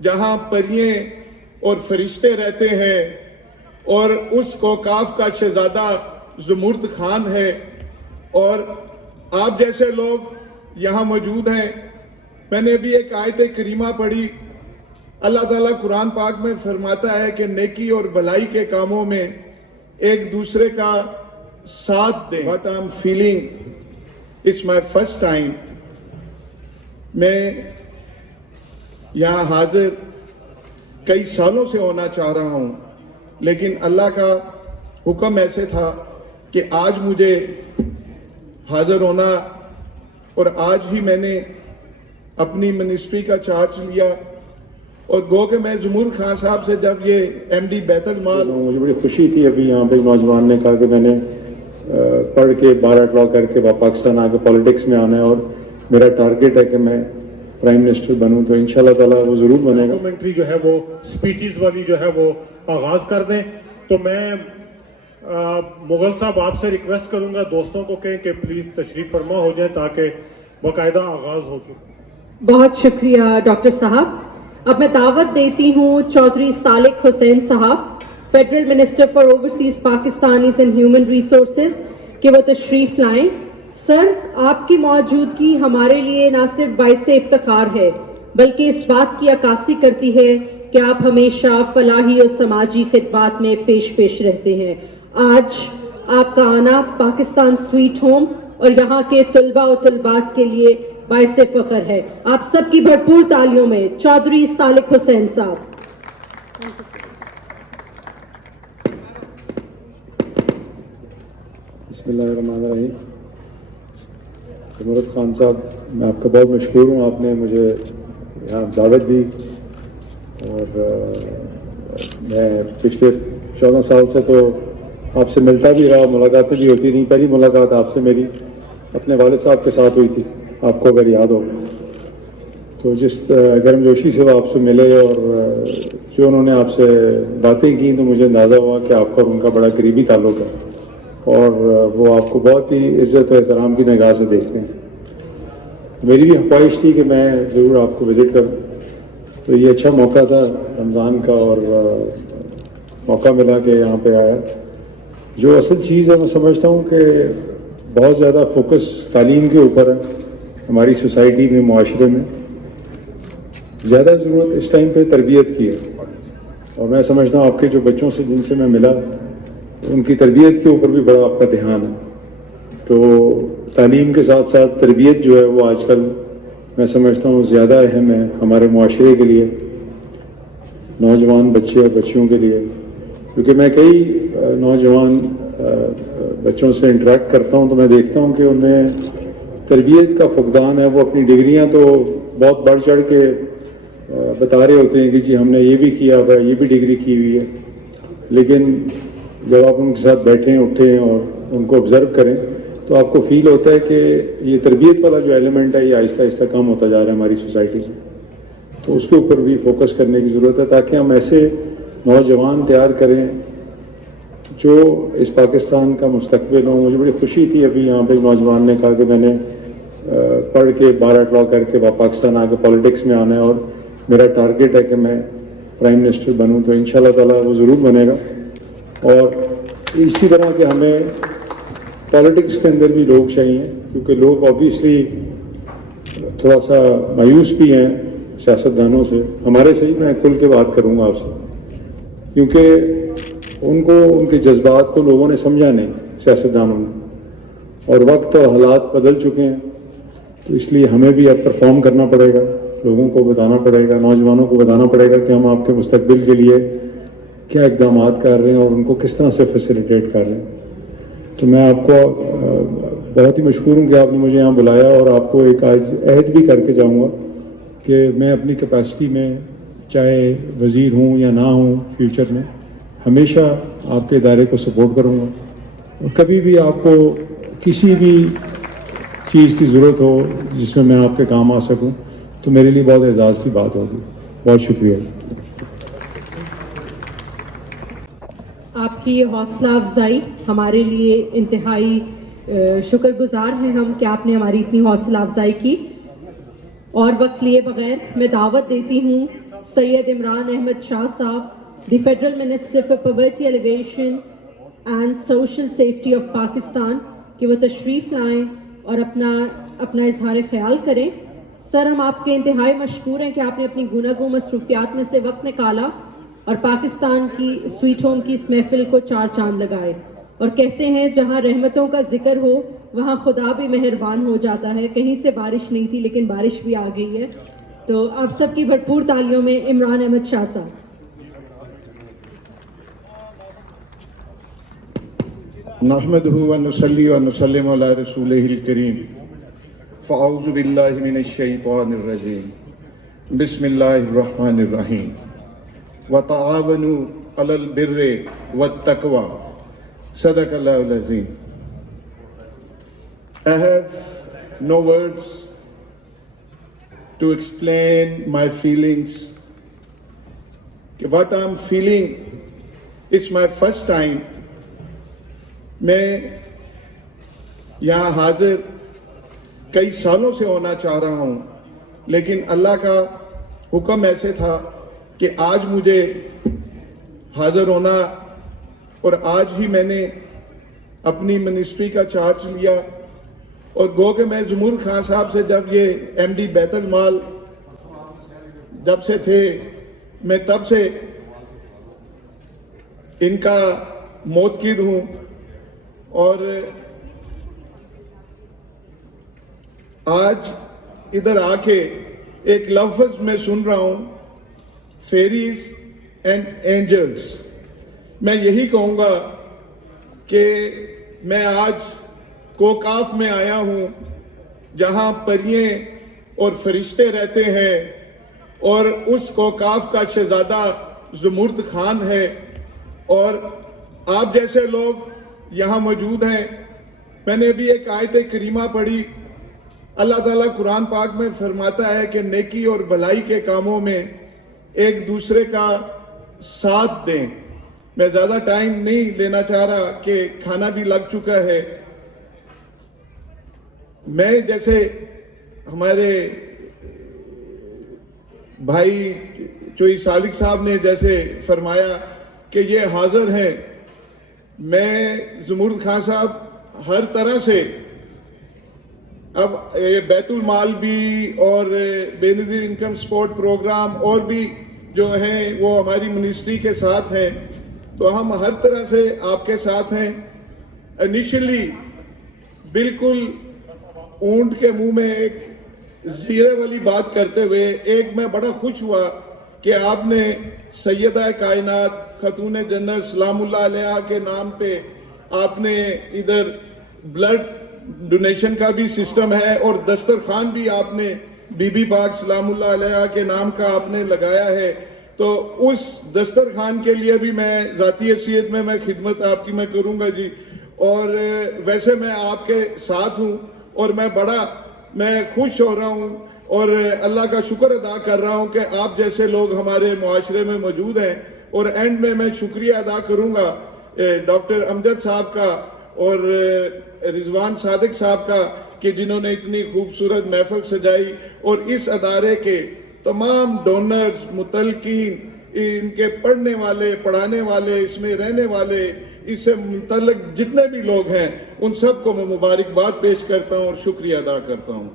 جہاں پرییں اور فرشتے رہتے ہیں اور اس کوکاف کا شہزادہ زمرد خان ہے اور آپ جیسے لوگ یہاں موجود ہیں. میں نے ابھی ایک آیت کریمہ پڑھی. اللہ تعالیٰ قرآن پاک میں فرماتا ہے کہ نیکی اور بھلائی کے کاموں میں ایک دوسرے کا ساتھ دیں. What I'm feeling, it's my first time. میں یہاں حاضر کئی سالوں سے ہونا چاہ رہا ہوں لیکن اللہ کا حکم ایسے تھا کہ آج مجھے حاضر ہونا اور آج ہی میں نے اپنی منسٹری کا چارج لیا اور گو کہ میں زمرد خان صاحب سے جب یہ ایم ڈی بیت المال مجھے بڑی خوشی تھی ابھی یہاں پہ نوجوان نے کہا کہ میں نے پڑھ کے بار لا کر کے پاکستان آ کے پالیٹکس میں آنا ہے اور میرا ٹارگیٹ ہے کہ میں پرائم منسٹر بنوں تو انشاءاللہ تعالیٰ وہ ضرور بنے گا. کمنٹری جو ہے وہ سپیچز والی جو ہے وہ آغاز کر دیں. تو میں مغل صاحب آپ سے ریکویسٹ کروں گا دوستوں کو کہیں کہ پلیز تشریف فرما ہو جائیں تاکہ باقاعدہ آغاز ہو چکے. بہت شکریہ ڈاکٹر صاحب. اب میں دعوت دیتی ہوں چودھری صالح حسین صاحب federal minister for overseas Pakistanis and human resources کہ وہ تشریف لائیں. سر آپ کی موجودگی ہمارے لیے نہ صرف باعث افتخار ہے بلکہ اس بات کی عکاسی کرتی ہے کہ آپ ہمیشہ فلاحی اور سماجی خدمات میں پیش رہتے ہیں. آج آپ کا آنا پاکستان سویٹ ہوم اور یہاں کے طلباء و طلبات کے لیے باعث فخر ہے. آپ سب کی بھرپور تالیوں میں چودھری صالح حسین صاحب. بسم اللہ الرحمن الرحیم. زمرد خان صاحب میں آپ کا بہت مشکور ہوں. آپ نے مجھے یہاں دعوت دی اور میں پچھلے 14 سال سے تو آپ سے ملتا بھی رہا, ملاقاتیں بھی ہوتی رہیں. پہلی ملاقات آپ سے میری اپنے والد صاحب کے ساتھ ہوئی تھی, آپ کو اگر یاد ہو تو. جس گرم جوشی سے وہ آپ سے ملے اور جو انہوں نے آپ سے باتیں کی تو مجھے اندازہ ہوا کہ آپ کا اور ان کا بڑا قریبی تعلق ہے اور وہ آپ کو بہت ہی عزت و احترام کی نگاہ سے دیکھتے ہیں. میری بھی خواہش تھی کہ میں ضرور آپ کو وزٹ کروں تو یہ اچھا موقع تھا رمضان کا اور موقع ملا کہ یہاں پہ آیا. جو اصل چیز ہے میں سمجھتا ہوں کہ بہت زیادہ فوکس تعلیم کے اوپر ہے ہماری سوسائٹی میں, معاشرے میں. زیادہ ضرورت اس ٹائم پہ تربیت کی ہے اور میں سمجھتا ہوں آپ کے جو بچوں سے جن سے میں ملا ان کی تربیت کے اوپر بھی بڑا آپ کا دھیان ہے. تو تعلیم کے ساتھ ساتھ تربیت جو ہے وہ آج کل میں سمجھتا ہوں زیادہ اہم ہے ہمارے معاشرے کے لیے, نوجوان بچے اور بچیوں کے لیے. کیونکہ میں کئی نوجوان بچوں سے انٹریکٹ کرتا ہوں تو میں دیکھتا ہوں کہ ان میں تربیت کا فقدان ہے. وہ اپنی ڈگریاں تو بہت بڑھ چڑھ کے بتا رہے ہوتے ہیں کہ جی ہم نے یہ بھی کیا ہوا ہے, یہ بھی ڈگری کی ہوئی ہے, لیکن جب آپ ان کے ساتھ بیٹھیں اٹھیں اور ان کو آبزرو کریں تو آپ کو فیل ہوتا ہے کہ یہ تربیت والا جو ایلیمنٹ ہے یہ آہستہ آہستہ کم ہوتا جا رہا ہے ہماری سوسائٹی میں. تو اس کے اوپر بھی فوکس کرنے کی ضرورت ہے تاکہ ہم ایسے نوجوان تیار کریں جو اس پاکستان کا مستقبل ہوں. مجھے بڑی خوشی تھی ابھی یہاں پہ نوجوان نے کہا کہ میں نے پڑھ کے بار لا کر کے پاکستان آ کے پالیٹکس میں آنا ہے اور میرا ٹارگیٹ ہے کہ میں پرائم منسٹر بنوں تو انشاءاللہ تعالیٰ وہ ضرور بنے گا. اور اسی طرح کہ ہمیں پالیٹکس کے اندر بھی لوگ چاہیے کیونکہ لوگ آبویسلی تھوڑا سا مایوس بھی ہیں سیاستدانوں سے, ہمارے سے ہی میں کھل کے بات کروں گا آپ سے, کیونکہ ان کو ان کے جذبات کو لوگوں نے سمجھا نہیں سیاستدانوں نے, اور وقت اور حالات بدل چکے ہیں. تو اس لیے ہمیں بھی اب پرفارم کرنا پڑے گا, لوگوں کو بتانا پڑے گا, نوجوانوں کو بتانا پڑے گا کہ ہم آپ کے مستقبل کے لیے کیا اقدامات کر رہے ہیں اور ان کو کس طرح سے فیسیلیٹیٹ کر رہے ہیں. تو میں آپ کو بہت ہی مشکور ہوں کہ آپ نے مجھے یہاں بلایا اور آپ کو ایک آج عہد بھی کر کے جاؤں گا کہ میں اپنی کیپیسٹی میں چاہے وزیر ہوں یا نہ ہوں فیوچر میں ہمیشہ آپ کے ادارے کو سپورٹ کروں گا. اور کبھی بھی آپ کو کسی بھی چیز کی ضرورت ہو جس میں میں آپ کے کام آ سکوں تو میرے لیے بہت اعزاز کی بات ہوگی. بہت شکریہ. آپ کی یہ حوصلہ افزائی ہمارے لیے انتہائی شکر گزار ہیں ہم کہ آپ نے ہماری اتنی حوصلہ افزائی کی. اور وقت لیے بغیر میں دعوت دیتی ہوں Syed Imran Ahmed Shah Sahab, the Federal Minister for Poverty Alleviation and Social Safety of Pakistan, کہ وہ تشریف لائیں اور اپنا اظہار خیال کریں. سر ہم آپ کے انتہائی مشکور ہیں کہ آپ نے اپنی گوناگوں مصروفیات میں سے وقت نکالا اور پاکستان کی سویٹ ہوم کی اس محفل کو چار چاند لگائے. اور کہتے ہیں جہاں رحمتوں کا ذکر ہو وہاں خدا بھی مہربان ہو جاتا ہے. کہیں سے بارش نہیں تھی لیکن بارش بھی آ گئی ہے. تو آپ سب کی بھرپور تالیوں میں عمران احمد شاہ صاحب. نحمده ونصلي ونسلم على رسوله الكريم. فاعوذ بالله من الشيطان الرجيم. بسم الله الرحمن الرحيم. وتعاونوا على البر والتقوى. صدق الله العظيم. I have no words to explain my feelings. What I'm feeling is my first time. میں یہاں حاضر کئی سالوں سے ہونا چاہ رہا ہوں لیکن اللہ کا حکم ایسے تھا کہ آج مجھے حاضر ہونا اور آج ہی میں نے اپنی منسٹری کا چارج لیا. اور گو کہ میں جمہور خان صاحب سے جب یہ ایم ڈی بیت المال جب سے تھے میں تب سے ان کا موتقد ہوں. اور آج ادھر آ کے ایک لفظ میں سن رہا ہوں فیریز اینڈ اینجلز. میں یہی کہوں گا کہ میں آج کوکاف میں آیا ہوں جہاں پرییں اور فرشتے رہتے ہیں اور اس کوکاف کا شہزادہ زمرد خان ہے. اور آپ جیسے لوگ یہاں موجود ہیں. میں نے ابھی ایک آیت کریمہ پڑھی. اللہ تعالیٰ قرآن پاک میں فرماتا ہے کہ نیکی اور بھلائی کے کاموں میں ایک دوسرے کا ساتھ دیں. میں زیادہ ٹائم نہیں لینا چاہ رہا کہ کھانا بھی لگ چکا ہے. میں جیسے ہمارے بھائی چوئی سالک صاحب نے جیسے فرمایا کہ یہ حاضر ہیں. میں زمرد خان صاحب ہر طرح سے اب بیت المال بھی اور بے نظیر انکم سپورٹ پروگرام اور بھی جو ہیں وہ ہماری منسٹری کے ساتھ ہیں تو ہم ہر طرح سے آپ کے ساتھ ہیں. انیشلی بالکل اونٹ کے منہ میں ایک زیرے والی بات کرتے ہوئے ایک میں بڑا خوش ہوا کہ آپ نے سیدہ کائنات خاتون جنت سلام اللہ علیہ کے نام پہ آپ نے ادھر بلڈ ڈونیشن کا بھی سسٹم ہے اور دسترخوان بھی آپ نے بی بی پاک سلام اللہ علیہ کے نام کا آپ نے لگایا ہے. تو اس دسترخوان کے لیے بھی میں ذاتی حیثیت میں خدمت آپ کی میں کروں گا جی. اور ویسے میں آپ کے ساتھ ہوں اور میں خوش ہو رہا ہوں اور اللہ کا شکر ادا کر رہا ہوں کہ آپ جیسے لوگ ہمارے معاشرے میں موجود ہیں. اور اینڈ میں شکریہ ادا کروں گا ڈاکٹر امجد صاحب کا اور رضوان صادق صاحب کا کہ جنہوں نے اتنی خوبصورت محفل سجائی. اور اس ادارے کے تمام ڈونرز متعلقین ان کے پڑھنے والے پڑھانے والے اس میں رہنے والے اس سے متعلق جتنے بھی لوگ ہیں ان سب کو میں مبارکباد پیش کرتا ہوں اور شکریہ ادا کرتا ہوں.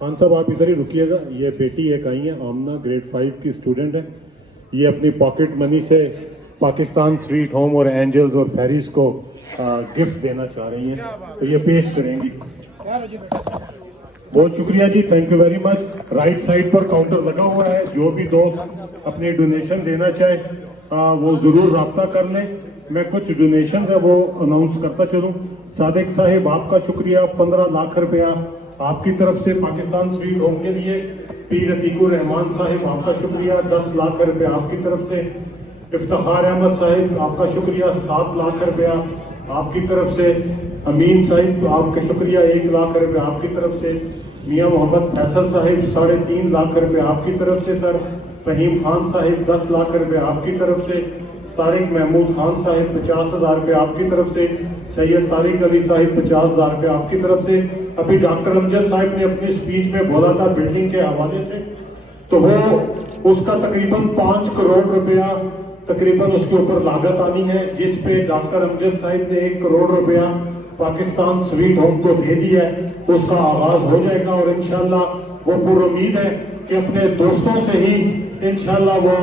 خان صاحب آپ ادھر ہی رکیے گا. یہ بیٹی ایک آئی ہیں آمنہ گریڈ 5 کی اسٹوڈنٹ ہے. یہ اپنی پاکٹ منی سے پاکستان سویٹ ہوم اور اینجلز اور فیریز کو گفٹ دینا چاہ رہی ہیں تو یہ پیش کریں گی. بہت شکریہ جی, thank you very much. Right side پر کاؤنٹر لگا ہوا ہے. جو بھی دوست اپنی ڈونیشن دینا چاہے وہ ضرور رابطہ کر لیں. میں کچھ ڈونیشن ہے وہ اناؤنس کرتا چلوں. صادق صاحب آپ کا شکریہ, 15 لاکھ روپیہ آپ کی طرف سے پاکستان سویٹ ہوم کے لیے. پیر عتیق الرحمان صاحب آپ کا شکریہ, 10 لاکھ روپے آپ کی طرف سے. افتخار احمد صاحب آپ کا شکریہ, 7 لاکھ روپیہ آپ کی طرف سے. امین صاحب آپ کا شکریہ, 1 لاکھ روپے آپ کی طرف سے. میاں محمد فیصل صاحب 3.5 لاکھ روپے آپ کی طرف سے سر. فہیم خان صاحب 10 لاکھ روپے آپ کی طرف سے. طارق محمود خان صاحب 50,000 روپے آپ کی طرف سے، سید طارق علی صاحب 50,000 روپے آپ کی طرف سے. ابھی ڈاکٹر امجد صاحب نے اپنی اسپیچ میں بولا تھا بلڈنگ کے حوالے سے، تو وہ اس کا تقریباً 5 کروڑ روپیہ تقریباً اس کے اوپر لاگت آنی ہے، جس پہ ڈاکٹر امجد صاحب نے 1 کروڑ روپیہ پاکستان سویٹ ہوم کو دے دیا ہے. اس کا آغاز ہو جائے گا اور انشاءاللہ وہ پر امید ہے کہ اپنے دوستوں سے ہی انشاءاللہ وہ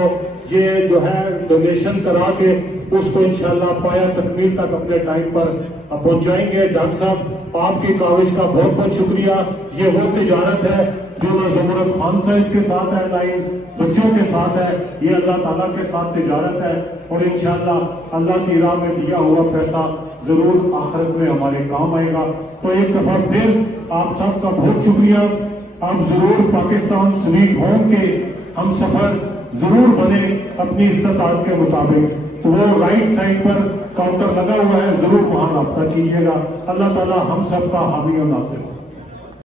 یہ جو ہے ڈونیشن کرا کے اس کو انشاءاللہ پایا تکمیل تک اپنے ٹائم پر پہنچائیں گے. ڈاکٹر صاحب آپ کی کاوش کا بہت بہت شکریہ. یہ وہ تجارت ہے جو نہ زمرد خان صاحب کے ساتھ ہے نہ ان بچوں کے ساتھ ہے، یہ اللہ تعالیٰ کے ساتھ تجارت ہے اور انشاءاللہ اللہ کی راہ میں دیا ہوا پیسہ ضرور آخرت میں ہمارے کام آئے گا. تو ایک دفعہ پھر آپ سب کا بہت شکریہ. آپ ضرور پاکستان سویٹ ہوم کے ہم سفر ضرور بنے اپنی استطاعت کے مطابق. تو وہ رائٹ سائڈ پر کاؤنٹر لگا ہوا ہے، ضرور وہاں رابطہ کیجیے گا. اللہ تعالیٰ ہم سب کا حامی و ناصر.